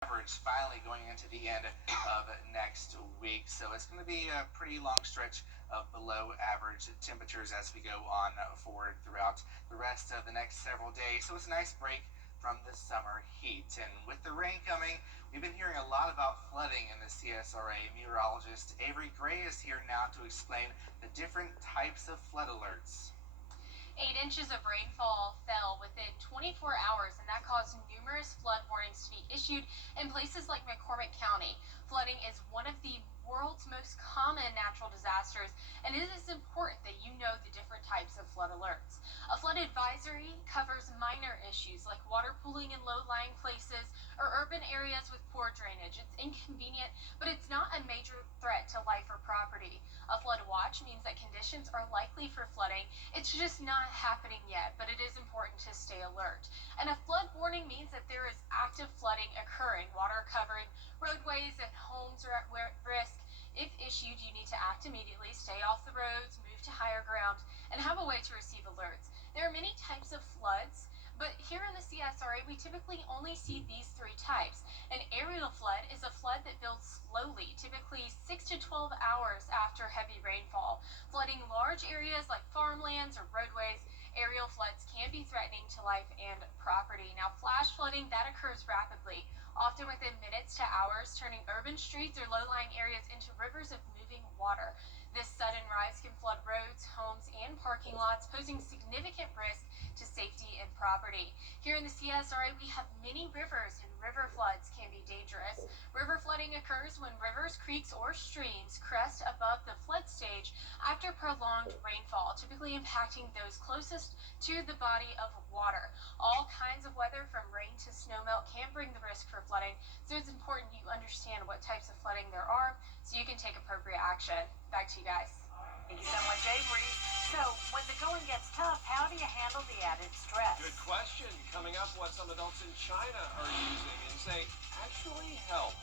average finally going into the end of next week. So it's going to be a pretty long stretch of below average temperatures as we go on forward throughout the rest of the next several days. So it's a nice break from the summer heat. And with the rain coming, we've been hearing a lot about flooding in the CSRA. Meteorologist Avery Gray is here now to explain the different types of flood alerts. 8 inches of rainfall fell within 24 hours, and that caused numerous flood warnings to be issued in places like McCormick County. Flooding is one of the world's most common natural disasters, and it is important that you know the different types of flood alerts. A flood advisory covers minor issues like water pooling in low-lying places or urban areas with poor drainage. It's inconvenient, but it's not a major threat to life or property. A flood watch means that conditions are likely for flooding. It's just not happening yet, but it is important to stay alert. And a flood warning means that there is active flooding occurring. Water covering roadways and homes are at risk. If issued, you need to act immediately, stay off the roads, move to higher ground, and have a way to receive alerts. There are many types of floods, but here in the CSRA, we typically only see these three types. An aerial flood is a flood that builds slowly, typically 6 to 12 hours after heavy rainfall, flooding large areas like farmlands or roadways. Aerial floods can be threatening to life and property. Now, flash flooding, that occurs rapidly, often within minutes to hours, turning urban streets or low-lying areas into rivers of moving water. This sudden rise can flood roads, homes, and parking lots, posing significant risk to safety and property. Here in the CSRA, we have many rivers, and river floods can be dangerous. River flooding occurs when rivers, creeks, or streams crest above the flood stage after prolonged rainfall, typically impacting those closest to the body of water. All kinds of weather, from rain to snowmelt, can bring the risk for flooding, so it's important you understand what types of flooding there are so you can take appropriate action. Back to you guys. Thank you so much, Avery. So, when the going gets tough, how do you handle the added stress? Good question. Coming up, what some adults in China are using and say actually helps.